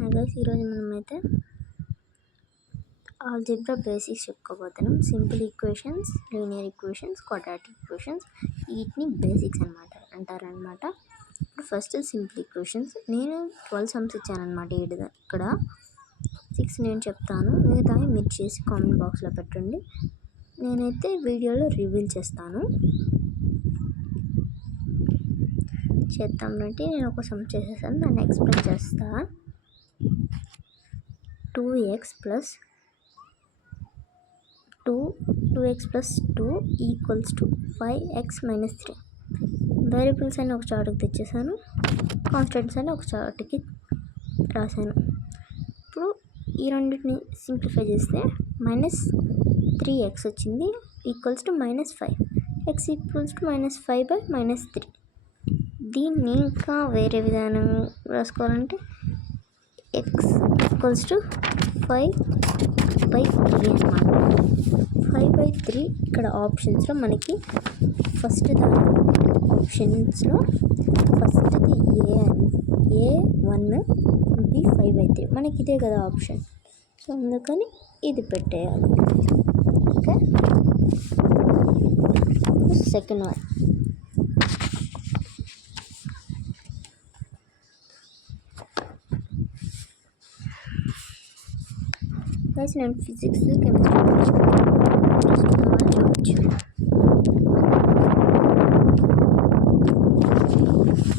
Guys ఈరోజు మనమైతే algebra basics చెప్పుకోబోతున్నాం. Simple equations, linear equations, quadratic equations, వీటిని బేసిక్స్ అంటారనమాట. ఇప్పుడు ఫస్ట్ సింపుల్ ఈక్వేషన్స్. నేను 12 సమ్స్ ఇచ్చానమాట. ఇక్కడ 6 నేను చెప్తాను, మిగతావి మీరు చేసి కామెంట్ బాక్స్లో పెట్టండి. నేనైతే వీడియోలో రివీల్ చేస్తాను. చేద్దామంటే నేను ఒక సమ్ చేసేసాను, దాన్ని ఎక్స్ప్లెయిన్ చేస్తా. 2x plus 2 equals to 5x minus 3. Variables అని ఒక చార్ట్కి తెచ్చేసాను, కాన్స్టెంట్స్ అని ఒక చార్ట్కి రాశాను. ఇప్పుడు ఈ రెండింటిని సింప్లిఫై చేస్తే -3x వచ్చింది, equals to -5. x equals to -5 by -3. దీన్ని ఇంకా వేరే విధానం రాసుకోవాలంటే x ఈక్వల్స్ టు 5/3 అన్నమాట. 5/3 ఇక్కడ ఆప్షన్స్లో మనకి ఫస్ట్ ఆప్షన్స్లో ఫస్ట్ది A1, B 5/3. మనకి ఇదే కదా ఆప్షన్, సో అందుకని ఇది పెట్టేయాలి. Okay, second one. గైస్ నేను ఫిజిక్స్, కెమిస్ట్రీ చూడొచ్చు.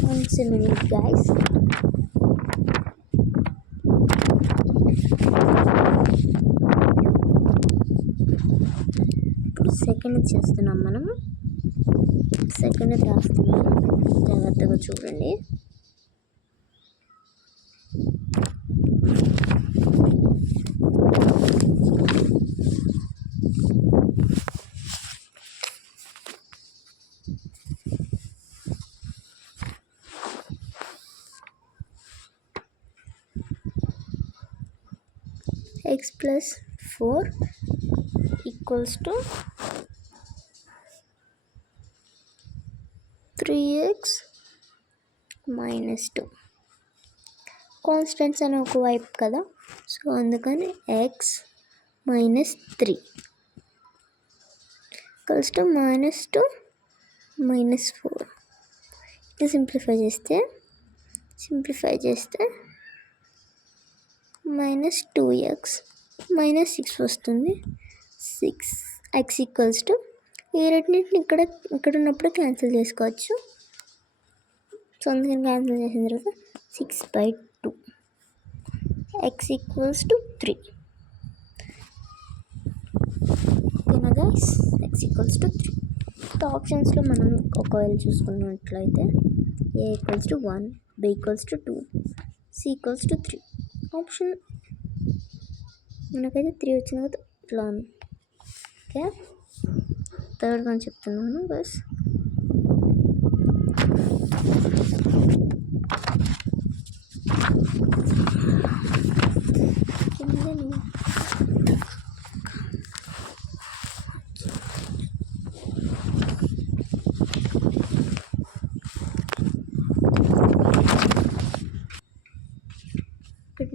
Once a minute guys. ఇప్పుడు సెకండ్ చేస్తున్నాం మనం. సెకండ్ రాస్తున్నాం, జాగ్రత్తగా చూడండి. x plus 4 equals to 3x minus 2. Constants అని ఒక వైపు కదా, సో అందుకని x minus 3 equals to -2 -4. ఇది సింప్లిఫై చేస్తే -2x -6 వస్తుంది. 6x ఈక్వల్స్ టు ఈ రెండింటిని ఇక్కడ ఉన్నప్పుడు క్యాన్సిల్ చేసుకోవచ్చు. సో అందుకని క్యాన్సిల్ చేసిన తర్వాత 6/2. x equals to 3. ఓకేనా గైస్, x ఈక్వల్స్ టు 3. ఆప్షన్స్లో మనం ఒకవేళ చూసుకున్నట్లయితే a equals to 1, b equals to 2, c equals to 3. Option మనకైతే 3 వచ్చింది కదా, ఇట్లా ఉంది. ఓకే, థర్డ్ వన్ చెప్తున్నాను బస్.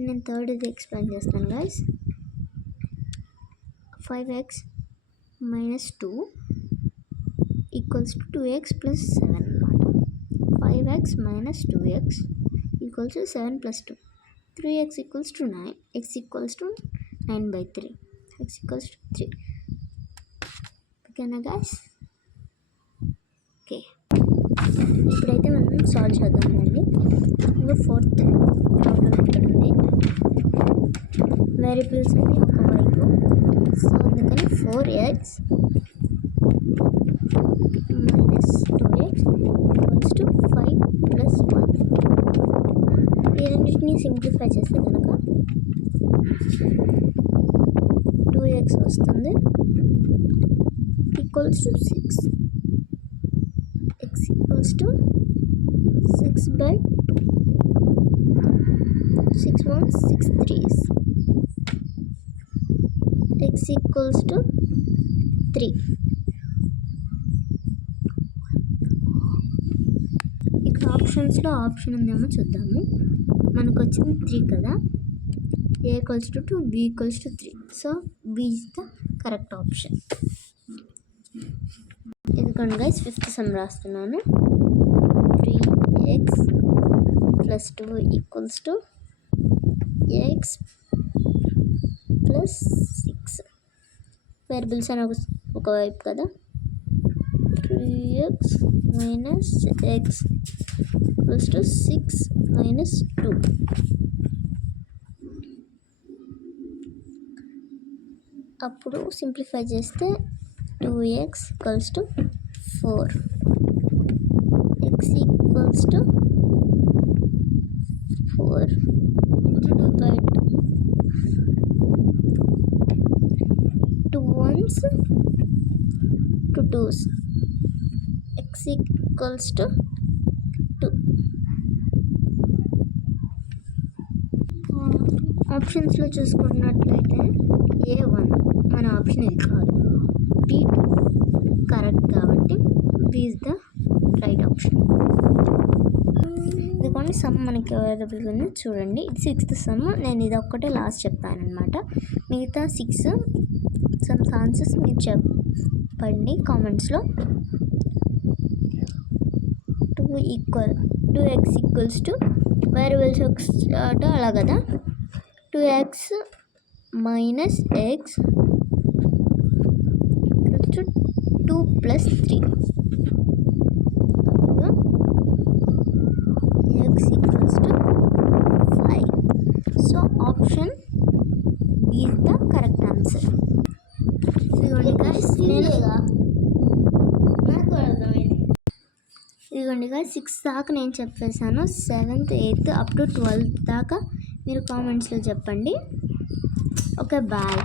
నేను థర్డ్ ఇది ఎక్స్ప్లెయిన్ చేస్తాను guys. 5x minus 2 equals to 2x plus 7 అన్నమాట. 5x minus 2x equals to 7 plus 2. 3x equals to 9, x equals to 9/3, x equals to 3. ఓకేనా గైస్? ఓకే, ఇప్పుడైతే మనం సాల్వ్ చేద్దామండి. ఇంకా ఫోర్త్ ప్రాబ్లం ఇక్కడ ఉంది. వేరియబుల్స్ అన్ని ఒకవైపు, సో అందుకని 4x minus 2x equals to 5 plus 1. ఈ రెండింటిని సింప్లిఫై చేస్తే కనుక 2x వస్తుంది, equals to 6. x equals to 6/2. 6 1s 6 3s. x equals to 3. ఇక్కడ ఆప్షన్స్లో ఆప్షన్ ఉందేమో చూద్దాము. మనకు వచ్చింది 3 కదా, a equals to 2, b equals to 3. So b is the correct option. ఇదిగోండి గైస్, ఫిఫ్త్ సమ్ రాస్తున్నాను. 3x plus 2 equals to x plus 6. Variables అని ఒకవైపు కదా. 3x minus x equals to 6 minus 2. అప్పుడు సింప్లిఫై చేస్తే 2x equals to 4, x equals to 4 into 2 by 2 ones, 2 2s, x equals to 2. ఆప్షన్స్లో చూసుకున్నట్లయితే A1 మన option ఇది కాదు, B2 కరెక్ట్ కాబట్టి B is the right option. ఇది కొన్ని సమ్ మనకి అవైలబుల్గా ఉంది చూడండి. ఇది 6th సమ్. నేను ఇది ఒక్కటే లాస్ట్ చెప్పాను అనమాట. మిగతా 6 సమ్స్ ఆన్సర్స్ మీరు చెప్పండి కామెంట్స్లో. 2x ఈక్వల్స్ టు వేరియబుల్స్ ఒకటి అలా కదా, 2x minus X 2 plus 3. X equals to 5. So option B is the correct answer. ఇదిగోండి guys, 6 దాకా నేను చెప్పేశాను. 7th 8th up to 12th దాకా మీరు కామెంట్స్లో చెప్పండి. Okay, bye.